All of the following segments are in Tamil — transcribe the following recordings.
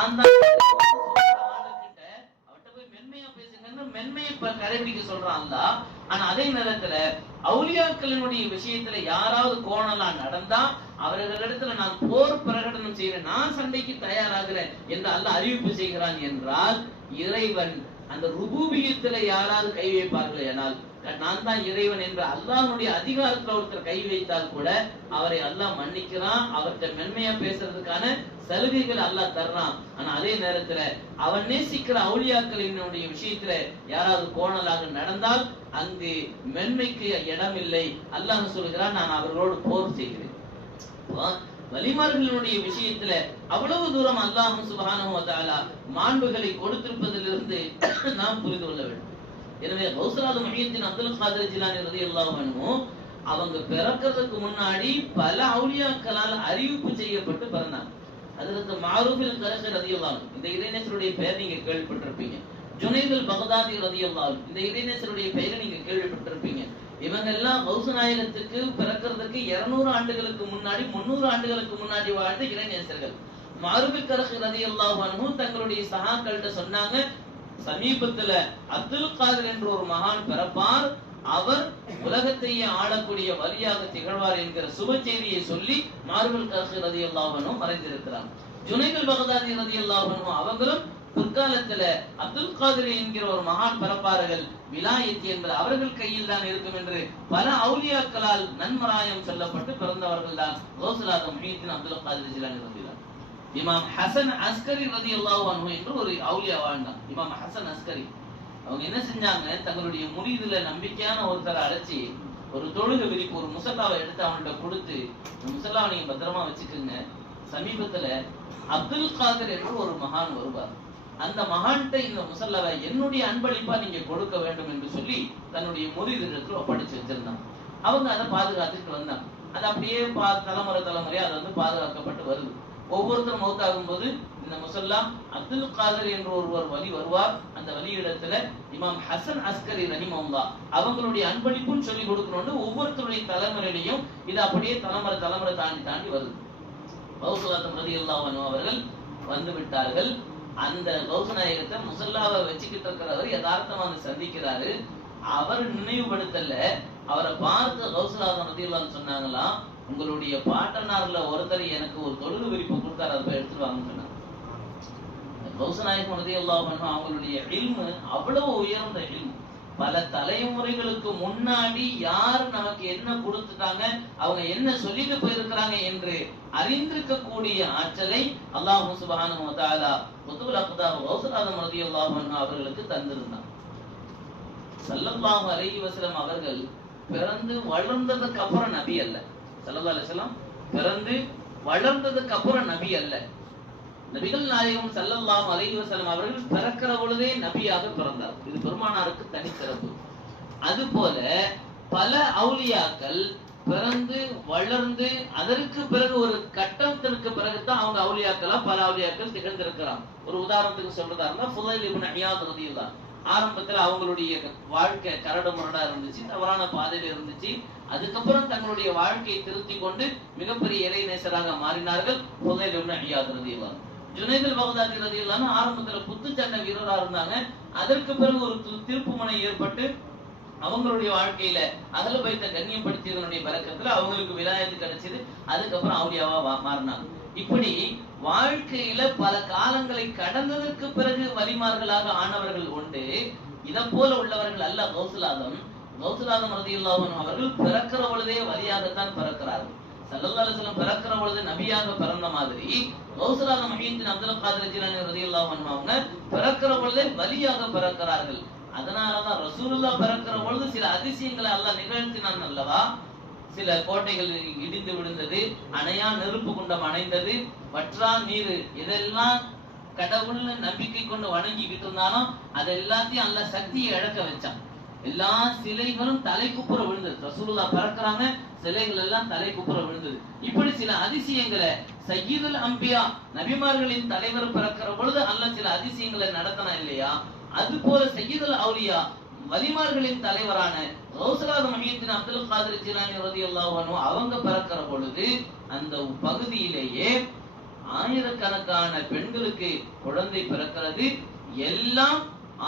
நான் தான் ஆளுகிட்ட அவட்ட போய் மென்மையா பேசுங்கன்னு மென்மையை கடைபிடிக்க சொல்றான் அல்லாஹ். ஆனா அதே நேரத்துல அவுலியாக்களினுடைய விஷயத்துல யாராவது கோணலாம் நடந்தா அவர்களிடத்துல நான் போர் பிரகடனம் செய்கிறேன், நான் சண்டைக்கு தயாராகிறேன் என்று அல்லாஹ் அறிவிப்பு செய்கிறான் என்றால், இறைவன் அந்த ருபூபியத்துல யாராவது கை வைப்பார்கள் ஆனால், நான் தான் இறைவன் என்ற அல்லாஹ்வுடைய அதிகாரத்துல ஒருத்தர் கை வைத்தால் கூட அவரை அல்லாஹ் மன்னிக்கிறான், அவர்கிட்ட மென்மையா பேசுறதுக்கான சலுகைகள் அல்லாஹ் தர்றான். ஆனா அதே நேரத்துல அவன் நேசிக்கிற அவுலியாக்களினுடைய விஷயத்துல யாராவது கோணலாக நடந்தால் அங்கு மென்மைக்கு இடம் இல்லை. அல்லாஹ் சொல்கிறான், நான் அவர்களோடு போர் செய்கிறேன். வலிமார்களுடைய விஷயத்துல அவ்வளவு தூரம் அல்லாஹ் சுப்ஹானஹு வ தஆலா மாண்புகளை கொடுத்திருப்பதிலிருந்து நாம் புரிந்து கொள்ள வேண்டும். எனவே கௌஸுல் முஹியத்தீன் அப்துல் காதிர் ஜிலானி ரலியல்லாஹு அன்ஹு அவங்க பிறக்கிறதுக்கு முன்னாடி பல அவுலியாக்களால் அறிவிப்பு செய்யப்பட்டு பிறந்தாங்க. ஹஜ்ரத் மாரூஃபில் கரஹி ரலியல்லாஹு அன்ஹு, இந்த இறைநேசருடைய பெயர் நீங்க கேள்விப்பட்டிருப்பீங்க. ஜுனைதுல் பக்தாதி ரலியல்லாஹு அன்ஹு, இந்த இறைநேசருடைய பெயரை நீங்க கேள்விப்பட்டிருப்பீங்க. இவங்க எல்லாம் கௌஸ் நாயகத்துக்கு பிறக்கிறதுக்கு 200 ஆண்டுகளுக்கு முன்னாடி 300 ஆண்டுகளுக்கு முன்னாடி வாழ்ந்த இறைநேசர்கள். மாரூஃபில் கரஹி ரலியல்லாஹு அன்ஹு தங்களுடைய சஹாக்களிட்ட சொன்னாங்க, சமீபத்துல அப்துல் காதிர் என்ற ஒரு மகான் பிறப்பார், அவர் உலகத்தையே ஆளக்கூடிய வலியாக திகழ்வார் என்கிற சுப செய்தியை சொல்லி மாரூஃபில் கரஹி ரலியல்லாஹு அன்ஹு மறைந்திருக்கிறார். ஜுனைதுல் பக்தாதி ரலியல்லாஹு அன்ஹு அவங்களும் பிற்காலத்துல அப்துல் காதிர் என்கிற ஒரு மகான் பிறப்பார்கள், விலாயத் என்பது அவர்கள் கையில் தான் இருக்கும் என்று பல அவுலியாக்களால் நன்மராயம் சொல்லப்பட்டு பிறந்தவர்கள் தான் கௌஸுல் ஆலம் முஹியத்தீன் அப்துல் காதிர் ஜிலானி ரலியல்லாஹு. இமாம் ஹசன் அஸ்கரி ரலியல்லாஹு அன்ஹு என்று ஒரு அவுலியா வாழ்ந்தாங்க. இமாம் ஹசன் அஸ்கரி அவங்க என்ன செஞ்சாங்க, தங்களுடைய முரீதுல நம்பிக்கையான ஒருத்தரை அழைச்சி ஒரு தொழுகை விரிப்பு, ஒரு முசல்லாவை எடுத்து அவங்கள்ட்ட கொடுத்து, இந்த முசல்லாவை நீங்க பத்திரமா வச்சுக்கோங்க, சமீபத்துல அப்துல் காதிர் என்று ஒரு மகான் வருவார், அந்த மகான்கிட்ட இந்த முசல்லாவை என்னுடைய அன்பளிப்பா நீங்க கொடுக்க வேண்டும் என்று சொல்லி தன்னுடைய முரீதுக்கு ஒப்படைச்சு வச்சிருந்தாங்க. அவங்க அதை பாதுகாத்துட்டு வந்தாங்க. அது அப்படியே தலைமுறையா அது வந்து பாதுகாக்கப்பட்டு வருது. ஒவ்வொருத்தரும் மௌத்தாகும் போது இந்த முசல்லா அப்துல் காதிர் என்ற ஒருவர் வலி வருவார், அந்த வலியிடத்துல இமாம் ஹசன் அஸ்கரி ரஹிமஹுல்லாஹ் அவங்களுடைய அன்பளிப்புன்னு சொல்லி கொடுக்கணும்னு ஒவ்வொருத்தருடைய தலைமுறையிலையும் இது அப்படியே தலைமுறை தாண்டி வருது. கௌஸுல் ஆலம் ரலியல்லாஹு அன்ஹு அவர்கள் வந்து விட்டார்கள். அந்த கௌஸ் நாயகத்தை முசல்லாவை வச்சுக்கிட்டு இருக்கிறவர் யதார்த்தமா சந்திக்கிறாரு. அவர் நினைவுபடுத்தல, அவரை பார்த்து கௌஸுல் ஆலம் ரலியல்லாஹு அன்ஹு சொன்னாங்களாம், உங்களுடைய பாட்டனார்ல ஒருத்தர் எனக்கு ஒரு தொழுகை விரிப்பு கொடுத்தாரு, அதை போய் எடுத்துட்டு வாங்கன்னு சொன்னாங்க. கௌஸ் நாயகம் ரலியல்லாஹு அன்ஹு அவங்களுடைய இல்மு அவ்வளவு உயர்ந்த இல்மு. பல தலைமுறைகளுக்கு முன்னாடி யார் நமக்கு என்ன கொடுத்துட்டாங்க, அவங்க என்ன சொல்லிட்டு போயிருக்கிறாங்க என்று அறிந்திருக்கக்கூடிய ஆற்றலை அல்லாஹ் சுப்ஹானஹு வ தஆலா குதுபுல் அக்தாப் கௌஸுல் ஆலம் ரலியல்லாஹு அன்ஹு அவர்களுக்கு தந்திருந்தார். ஸல்லல்லாஹு அலைஹி வஸல்லம் அவர்கள் பிறந்து வளர்ந்ததுக்கு அப்புறம் நபி அல்ல. ஸல்லல்லாஹு அலைஹி வஸல்லம் பிறந்து வளர்ந்ததுக்கு அப்புறம் நபி அல்ல. நபிகள் நாயகம் ஸல்லல்லாஹு அலைஹி வஸல்லம் அவர்கள் பிறக்கிற பொழுதே நபியாக பிறந்தார். இது பெருமானாருக்கு தனிச்சிறப்பு. அதுபோல பல அவுலியாக்கள் பிறந்து வளர்ந்து அதற்கு பிறகு ஒரு கட்டத்திற்கு பிறகுதான் அவங்க அவுலியாக்களா பல அவுலியாக்கள் திகழ்ந்திருக்கிறாங்க. ஒரு உதாரணத்துக்கு சொல்றதா இருந்தா ஃபுதைல் இப்னு இயாத் ரலியல்லாஹு, ஆரம்பத்துல அவங்களுடைய வாழ்க்கை கரடு முரடா இருந்துச்சு, தவறான பாதையில இருந்துச்சு. அதுக்கப்புறம் தங்களுடைய வாழ்க்கையை திருத்தி கொண்டு மிகப்பெரிய இறைநேசராக மாறினார்கள் ஃபுதைல் இப்னு இயாத் ரலியல்லாஹு. ஜுனைதுல் பக்தாதி ரலியல்லாஹு அன்ஹு ஆரம்பத்துல குத்துச்சண்டை வீரரா இருந்தாங்க. அதற்கு பிறகு ஒரு திருப்புமுனை ஏற்பட்டு அவங்களுடைய வாழ்க்கையில அகல பைத்த கண்ணியப்படுத்தியதனுடைய பரக்கத்துல அவங்களுக்கு விலாயத்து கிடைச்சது. அதுக்கப்புறம் அவுலியாவா மாறினாங்க. இப்படி வாழ்க்கையில பல காலங்களை கடந்ததற்கு பிறகு வலிமார்களாக ஆனவர்கள் உண்டு. இதை போல உள்ளவர்கள் அல்ல கௌஸுல் ஆலம் ரலியல்லாஹு அன்ஹு அவர்கள் பிறக்கிற பொழுதே வலியாகத்தான் பிறக்கிறார்கள். ஸல்லல்லாஹு அலைஹி வஸல்லம் பிறக்கிற பொழுது நபியாக பிறந்த மாதிரி கௌஸுல் ஆலம் முஹியத்தீன் அப்துல் காதிர் ஜிலானி ரலியல்லாஹு அன்ஹு அவங்க பிறக்கிற பொழுதே வலியாக பிறக்கிறார்கள். அதனாலதான் ரசூலுல்லாஹ் பிறக்கிற பொழுது சில அதிசயங்களை அல்லாஹ் நிகழ்த்தினான் அல்லவா. சில கோட்டைகள் இடிந்து விழுந்தது, அணையா நெருப்பு குண்டம் அணைந்தது, வற்றா நீர், இதெல்லாம் கடவுள்னு நம்பிக்கை கொண்டு வணங்கிக்கிட்டு இருந்தாலும் அது எல்லாத்தையும் அல்லாஹ் சக்தியை இழக்க வச்சான். எல்லா சிலைகளும் தலை குப்புற விழுந்தது. ரசூலுல்லாஹ் பிறக்கிறாங்க, சிலைகள் எல்லாம் தலை குப்புற விழுந்தது. இப்படி சில அதிசயங்களை சய்யிதுல் அம்பியா நபிமார்களின் தலைவர் பிறக்கிற பொழுது அல்லாஹ் சில அதிசயங்களை நடத்தினா இல்லையா. அது போல சய்யிதுல் அவுலியா வலிமார்களின் தலைவரான கௌஸுல் ஆலம் முஹியத்தீன் அப்துல் காதிர் ஜிலானி ரலியல்லாஹு அன்ஹு அவங்க பிறக்கிற பொழுது அந்த பகுதியிலேயே ஆயிரக்கணக்கான பெண்களுக்கு குழந்தை பிறக்கிறது. எல்லாம்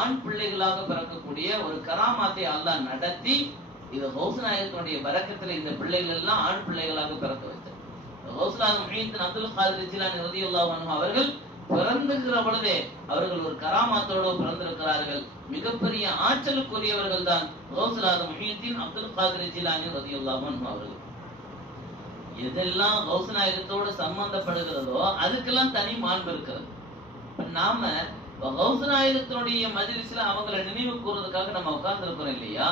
ஆண் பிள்ளைகளாக பிறக்கக்கூடிய ஒரு கராமாத்தை அல்லாஹ் நடத்தி, இது கௌஸ் நாயகத்தினுடைய பரக்கத்துல இந்த பிள்ளைகள் எல்லாம் ஆண் பிள்ளைகளாக பிறக்க வைத்தார். கௌஸ் ஆலம் முஹீத்தீன் அப்துல் காதிர் ஜிலானி ரலியல்லாஹு அன்ஹு அவர்கள் பிறந்துகிற பொழுதே அவர்கள் ஒரு கராமாத்தோடு பிறந்திருக்கிறார்கள். மிகப்பெரிய ஆற்றலுக்குரியவர்கள் தான் கௌஸ் ஆலம் முஹீத்தீன் அப்துல் காதிர் ஜிலானி ரலியல்லாஹு அன்ஹு அவர்கள். எதெல்லாம் கௌஸ் நாயகத்தோடு சம்பந்தப்படுகிறதோ அதுக்கெல்லாம் தனி மாண்பு இருக்கிறது. நாம கௌஸ் நாயகத்தினுடைய மஜ்லிஸ்ல அவங்களை நினைவு கூறுறதுக்காக நம்ம உட்கார்ந்து இருக்கிறோம் இல்லையா,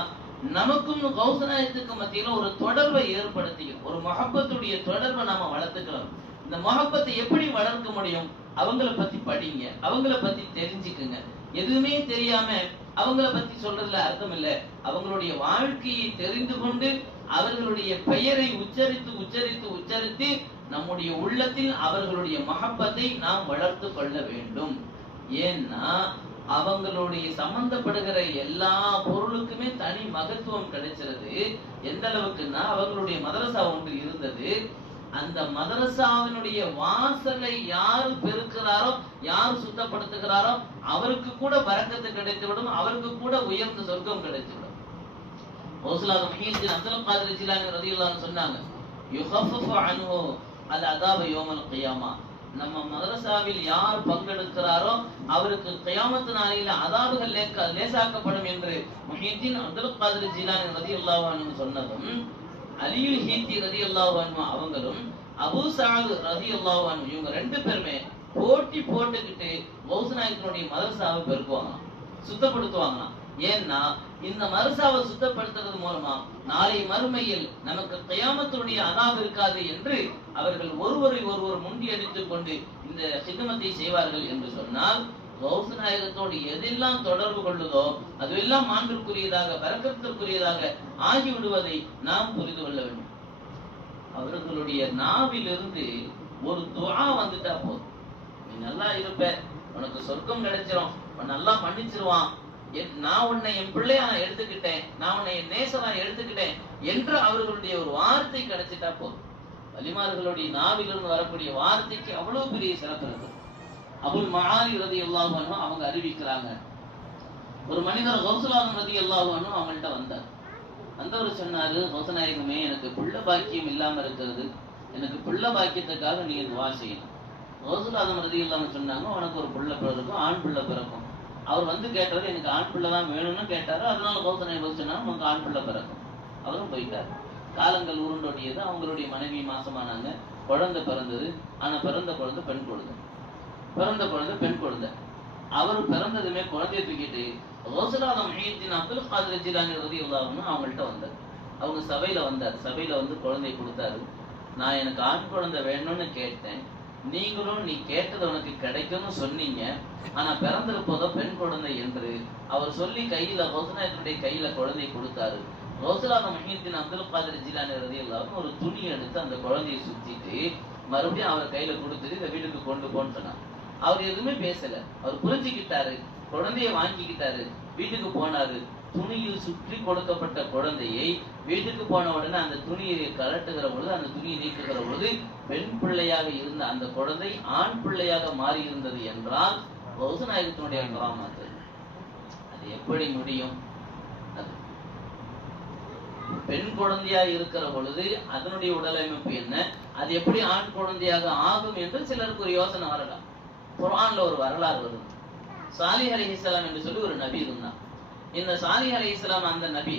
நமக்கும் கௌஸ் நாயகத்துக்கு மத்தியில ஒரு தொடர்பை ஏற்படுத்திக்கணும். ஒரு மஹப்பத்துடைய தொடர்பை நாம வளர்த்துக்கலாம். இந்த மஹப்பத்தை எப்படி வளர்க்க முடியும்? அவங்கள பத்தி படிங்க, அவங்கள பத்தி தெரிஞ்சுக்குங்க. எதுவுமே தெரியாம அவங்கள பத்தி சொல்றதுல அர்த்தம் இல்ல. அவங்களுடைய வாழ்க்கையை தெரிந்து கொண்டு அவர்களுடைய பெயரை உச்சரித்து உச்சரித்து உச்சரித்து நம்முடைய உள்ளத்தில் அவர்களுடைய மஹப்பத்தை நாம் வளர்த்து கொள்ள வேண்டும். ஏன்னா அவங்களுடைய சம்பந்தப்படுகிற எல்லா பொருளுக்குமே தனி மகத்துவம் கிடைச்சிருது. எந்த அளவுக்குன்னா அவங்களுடைய மதரசா ஒன்று இருந்தது. அந்த மதரசாவினுடைய வாசலை யாரு பெருக்கிறாரோ, யாரு சுத்தப்படுத்துகிறாரோ அவருக்கு கூட பரக்கத்து கிடைத்துவிடும், அவருக்கு கூட உயர்ந்த சொர்க்கம் கிடைத்துவிடும். கௌஸுல் முஹீத்தீன் அப்துல் காதிர் ஜிலானி ரலியல்லாஹு அன்ஹு சொன்னாங்க, யுகஃபஃபு அன்ஹு அல் அதாப யௌமல் கியாமா. நம்ம மதரசாவில் யார் பங்கெடுக்கிறாரோ அவருக்கு கியாமத் நாளில் அதாபுகள் லேசாக்கப்படும் என்று முஹீத்தீன் அப்துல் காதிர் ஜிலானி ரலியல்லாஹு அன்ஹு சொன்னதும், அலியுல் ஹீத்தி ரலியல்லாஹு அன்ஹு அவங்களும் அபூ சஅத் ரலியல்லாஹு அன்ஹு இவங்க ரெண்டு பேருமே போட்டி போட்டுக்கிட்டு கௌஸ் நாயகத்தினுடைய மதரசாவை பெருக்குவாங்களாம், சுத்தப்படுத்துவாங்களாம். ஏன்னா இந்த மதரசாவை சுத்தப்படுத்துறது மூலமா நாளை மறுமையில் நமக்கு கியாமத்துடைய அதாப் இருக்காது என்று அவர்கள் ஒருவரை ஒருவர் முண்டி அடித்துக் கொண்டு இந்த ஹிதமத்தை செய்வார்கள் என்று சொன்னால், கௌஸ் நாயகத்தோடு எதெல்லாம் தொடர்பு கொள்ளுதோ அதுவெல்லாம் மாண்பிற்குரியதாக பரக்கத்திற்குரியதாக ஆகிவிடுவதை நாம் புரிந்து கொள்ள வேண்டும். அவர்களுடைய நாவிலிருந்து ஒரு துஆ வந்துட்டா போதும், நீ நல்லா இருப்ப, உனக்கு சொர்க்கம் கிடைச்சிரும், நல்லா மன்னிச்சிருவான், நான் உன்னை என் பிள்ளையா நான் எடுத்துக்கிட்டேன், நான் உன்னை என் நேசனா எடுத்துக்கிட்டேன் என்று அவர்களுடைய ஒரு வார்த்தை கிடைச்சிட்டா போதும். வலிமார்களுடைய நாவிலிருந்து வரக்கூடிய வார்த்தைக்கு அவ்வளவு பெரிய சிறப்பு இருக்கு. அபுல் மஆலி ரலியல்லாஹு அன்ஹு அவங்க அறிவிக்கிறாங்க, ஒரு மனிதர் கௌஸுல் ஆலம் ரலியல்லாஹு அன்ஹு அவங்கள்ட்ட வந்தார். வந்தவர் சொன்னாரு, கௌஸ் நாயகமே, எனக்கு பிள்ளை பாக்கியம் இல்லாம இருக்கிறது, எனக்கு பிள்ளை பாக்கியத்துக்காக நீங்க துஆ செய்யணும். கௌஸுல் ஆலம் ரலியல்லாஹு அன்ஹு சொன்னாங்க, உனக்கு ஒரு பிள்ளை பிறக்கும், ஆண் பிள்ளை பிறக்கும். அவர் வந்து கேட்டாரு, எனக்கு ஆண் பிள்ளை தான் வேணும்னு கேட்டாரு. அதனால கௌஸ் நாயகம் சொன்னாங்க, உனக்கு ஆண் பிள்ளை பிறக்கும். அவரும் போயிட்டாரு. காலங்கள் உருண்டோடியது. அவங்களுடைய மனைவி மாசமானாங்க, குழந்தை பிறந்தது. ஆனா பிறந்த குழந்தை பெண் குழந்தை, பிறந்த குழந்தை பெண் குழந்தை. அவர் பிறந்ததுமே குழந்தைய தூக்கிட்டு கௌஸுல் ஆலம் முஹீத்தீன் அப்துல் காதிர் ஜிலானி ரலியல்லாஹு அன்ஹு அவங்கள்ட்ட வந்தார். அவங்க சபையில வந்தார். சபையில வந்து குழந்தை கொடுத்தாரு. நான் எனக்கு ஆண் குழந்தை வேணும்னு கேட்டேன், நீங்களும் நீ கேட்டது உனக்கு கிடைக்கும்னு சொன்னீங்க, ஆனா பிறந்திருப்பதோ பெண் குழந்தை என்று அவர் சொல்லி கையில கௌஸ் நாயகத்துடைய கையில குழந்தை கொடுத்தாரு. கௌஸுல் ஆலம் முஹீத்தீன் அப்துல் காதிர் ஜிலானி ரலியல்லாஹு அன்ஹு ஒரு துணி எடுத்து அந்த குழந்தையை சுத்திட்டு மறுபடியும் அவர் கையில கொடுத்துட்டு இந்த வீட்டுக்கு கொண்டு போன்னு சொன்னார். அவர் எதுவுமே பேசல. அவர் புரிஞ்சுக்கிட்டாரு, குழந்தைய வாங்கிக்கிட்டாரு, வீட்டுக்கு போனாரு. துணியில் சுற்றி கொடுக்கப்பட்ட குழந்தையை வீட்டுக்கு போன உடனே அந்த துணியை கலட்டுகிற பொழுது, அந்த துணியை நீக்குகிற பொழுது பெண் பிள்ளையாக இருந்த அந்த குழந்தை ஆண் பிள்ளையாக மாறி இருந்தது என்றால் கௌஸ் நாயகத்தினுடைய கராமத். அது எப்படி முடியும்? பெண் குழந்தையா இருக்கிற பொழுது அதனுடைய உடலமைப்பு என்ன, அது எப்படி ஆண் குழந்தையாக ஆகும் என்று சிலருக்கு ஒரு யோசனை வரலாம். குர்ஆன்ல ஒரு வரலாறு வருது. சாலிஹ் அலைஹிஸ்ஸலாம் என்று சொல்லி ஒரு நபி இருந்தார். இந்த சாலிஹ் அலைஹிஸ்ஸலாம் அந்த நபி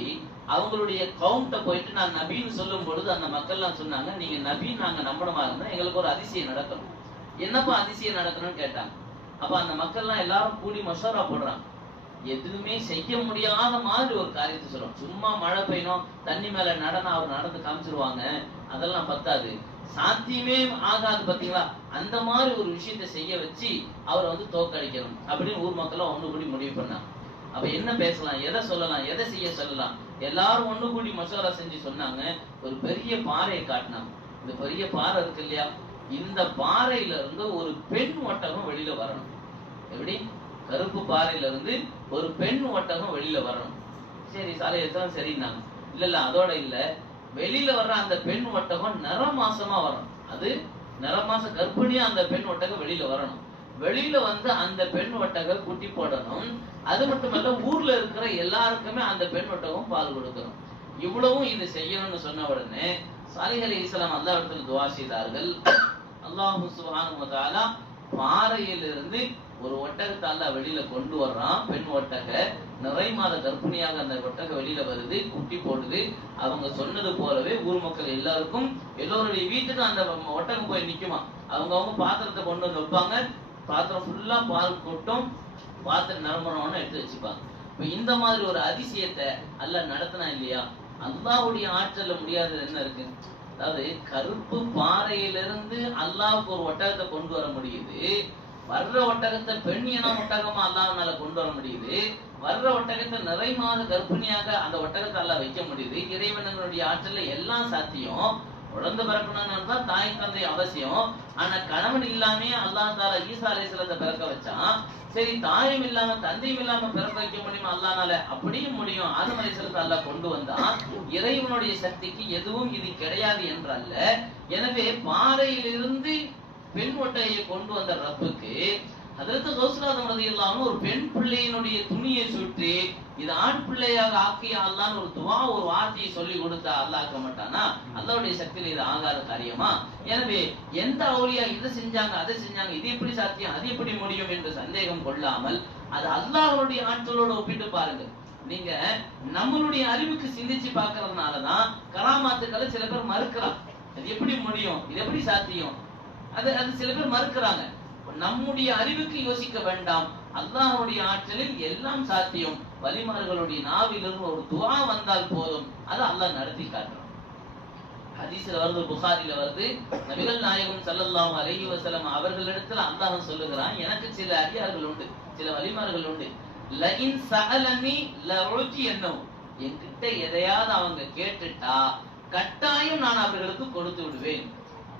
அவங்களுடைய கவும்ட்ட போயிட்டு நான் நபின்னு சொல்லும் பொழுது அந்த மக்கள் எல்லாம் சொன்னாங்க, நீங்க நபி நாங்க நம்பணுமா இருந்தா எங்களுக்கு ஒரு அதிசயம் நடக்கணும். என்னப்பா அதிசயம் நடக்கணும்னு கேட்டாங்க. அப்ப அந்த மக்கள் எல்லாம் எல்லாரும் கூடி மஷவரா போடுறாங்க. எதுவுமே செய்ய முடியாத மாதிரி ஒரு காரியத்தை சொல்றோம். சும்மா மழை பெய்யணும், தண்ணி மேல நடனா அவர் நடந்து காமிச்சிருவாங்க, அதெல்லாம் பத்தாது, சாத்தியமே ஆகாது பாத்தீங்களா, அந்த மாதிரி ஒரு விஷயத்தை செய்ய வச்சு அவரை வந்து தோக்கடிக்கணும் அப்படின்னு ஊர் மக்கள் ஒண்ணு கூடி முடிவு பண்ணாங்க. அப்ப என்ன பேசலாம், எதை சொல்லலாம், எதை செய்ய சொல்லலாம், எல்லாரும் ஒண்ணு கூடி மசோரா செஞ்சு சொன்னாங்க. ஒரு பெரிய பாறையை காட்டினாங்க. இந்த பெரிய பாறை இருக்கு இல்லையா, இந்த பாறையில இருந்து ஒரு பெண் ஒட்டகம் வெளியில வரணும். எப்படி? கருப்பு பாறையில இருந்து ஒரு பெண் ஒட்டகம் வெளியில வரணும். சரி சாலையத்தான் சரின்னாங்க. இல்ல அதோட இல்ல, வெளியில வர்ற அந்த பெண் ஒட்டகம் நிறமாசமா வரணும். அது நிறமாச கர்ப்பிணியா அந்த பெண் ஒட்டகம் வெளியில வரணும். வெளியில வந்து அந்த பெண் ஒட்டகம் குட்டி போடணும். அது மட்டுமல்ல, ஊர்ல இருக்கிற எல்லாருக்குமே அந்த பெண் ஒட்டகம் பால் கொடுக்கணும். இவ்வளவும் இது செய்யணும்னு சொன்ன உடனே சாலிஹ் அலைஹிஸ்ஸலாம் அல்லாஹ்விடத்தில் துஆ செய்தார்கள். அல்லாஹ் சுப்ஹானஹு வ தஆலா பாறையிலிருந்து ஒரு ஒட்டகத்தை அல்லாஹ் வெளியில கொண்டு வர்றான். பெண் ஒட்டக நிறை மாத கர்ப்பிணியாக அந்த ஒட்டக வெளியில வருது, குட்டி போடுது. அவங்க சொன்னது போலவே ஊர் மக்கள் எல்லாருக்கும், எல்லோருடைய வீட்டுக்கு அந்த ஒட்டகம் போய் நிக்குமா. அவங்க பாத்திரத்தை கொண்டு வந்து வைப்பாங்க. பாத்திரம் ஃபுல்லா பால் கொட்டும். பாத்திரம் நிரம்புறவன எடுத்து வச்சுப்பாங்க. இப்ப இந்த மாதிரி ஒரு அதிசயத்தை அல்லாஹ் நடத்தினா இல்லையா? அல்லாஹ்வுடைய ஆற்றல்ல முடியாதது என்ன இருக்கு? அதாவது கருப்பு பாறையிலிருந்து அல்லாஹ்வுக்கு ஒரு ஒட்டகத்தை கொண்டு வர முடியுது. வர்ற ஒட்டகத்தை பெண் இன ஒட்டகமா அல்லாஹ்னால கொண்டு வர முடியுது. வர்ற ஒட்டகத்தை நிறை மாத கர்ப்பிணியாக அந்த ஒட்டகத்தை அல்லாஹ் வைக்க முடியுது. இறைவனுடைய ஆற்றல்ல எல்லாம் சாத்தியம். குழந்தை பிறக்கணும்னு தான் தாய் தந்தை அவசியம். ஆனா கணவன் இல்லாமே அல்லாஹ் தாலா ஈசா அலைஹிஸ்ஸலாத்தை பிறக்க வச்சான். சரி, தாயும் இல்லாம தந்தையும் இல்லாம பிறக்க வைக்க முடியுமா அல்லாஹ்னால? அப்படியும் முடியும். ஆதம் அலைஹிஸ்ஸலாத்தை அல்லாஹ் கொண்டு வந்தான். இறைவனுடைய சக்திக்கு எதுவும் இது கிடையாது என்றல்ல. எனவே பாறையிலிருந்து பெண் ஒட்டையை கொண்டு வந்த ரப்புக்கு ஹஜ்ரத் கௌஸ்லாதம் ரலியல்லாஹு அன்ஹு ஒரு பெண் பிள்ளையினுடைய துணியை சுற்றி இது ஆண் பிள்ளையாக ஆக்கிய அல்லாஹ்னு ஒரு துவா, ஒரு வார்த்தையை சொல்லி கொடுத்தா அல்லாஹ் ஆக்க மாட்டானா? அல்லாஹ்வுடைய சக்தியில இது ஆகாத காரியமா? எனவே எந்த அவுலியா இதை செஞ்சாங்க அதை செஞ்சாங்க, இது எப்படி சாத்தியம், அது எப்படி முடியும் என்று சந்தேகம் கொள்ளாமல் அது அல்லாஹ்வுடைய ஆற்றலோட ஒப்பிட்டு பாருங்க. நீங்க நம்மளுடைய அறிவுக்கு சிந்திச்சு பார்க்கறதுனாலதான் கராமாத்துக்களை சில பேர் மறுக்கலாம். அது எப்படி முடியும், இது எப்படி சாத்தியம், அது சில பேர் மறுக்கிறாங்க. நம்முடைய அறிவுக்கு யோசிக்க வேண்டாம். அல்லாஹ்வுடைய ஆற்றலில் எல்லாம் சாத்தியம். வலிமார்களுடைய நாவிலிருந்து ஒரு துஆ வந்தால் போதும், அது அல்லாஹ் நடத்தி காட்டுறான். ஹதீஸ்ல வருது, புகாரில வருது, நபிகள் நாயகம் ஸல்லல்லாஹு அலைஹி வஸல்லம் அவர்களிடத்தில் அல்லாஹ் சொல்லுகிறான், எனக்கு சில அடியார்கள் உண்டு, சில வலிமார்கள் உண்டு. லஇன் சஅலனி லஉதியன்னஹு, என்கிட்ட எதையாவது அவங்க கேட்டுட்டா கட்டாயம் நான் அவர்களுக்கு கொடுத்து விடுவேன்.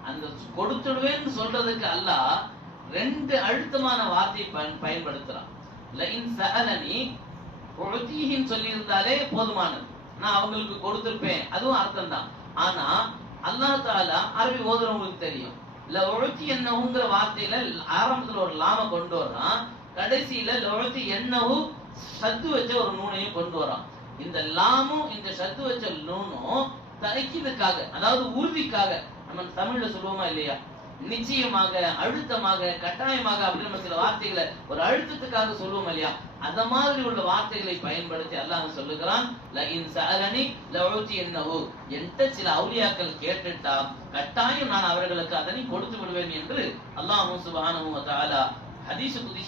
அந்த கொடுத்து விடுவேன்னு சொல்றதுக்கு அல்லாஹ் ரெண்டு அழுத்தமான வார்த்தையை பயன்படுத்துறான். லஇன் சஅலனி உதிஹின் சொல்லி இருந்தாலே போதுமானது, நான் அவங்களுக்கு கொடுத்திருப்பேன், அதுவும் அர்த்தம் தான். ஆனா அல்லாஹ் தஆலா அரபி ஓதுறவங்களுக்கு தெரியும், லஉதி என்னஹுங்கிற வார்த்தையில ஆரம்பத்துல ஒரு லாம கொண்டு வரான், கடைசியில லஉதி என்னஹு ஷத்து வச்ச ஒரு நூனையும் கொண்டு வரான். இந்த லாமும் இந்த ஷத்து வச்ச நூனும் தஅக்கீதுக்காக, அதாவது உறுதிக்காக. நம்ம தமிழ்ல சொல்லுவோமா இல்லையா, நிச்சயமாக, அழுத்தமாக, கட்டாயமாக அப்படின்னு நம்ம சில வார்த்தைகளை ஒரு அழுத்தத்துக்காக சொல்லுவோம் இல்லையா, அந்த மாதிரி உள்ள வார்த்தைகளை பயன்படுத்தி அல்லாஹ் சொல்லுகிறான், லஇன் சஅலனி லஉதியன்னஹு, என்கிட்ட சில அவுலியாக்கள் கேட்டுட்டா கட்டாயம் நான் அவர்களுக்கு அதனை கொடுத்து விடுவேன் என்று அல்லாஹ் சுப்ஹானஹு வ தஆலா ஹதீஸ் குத்ஸி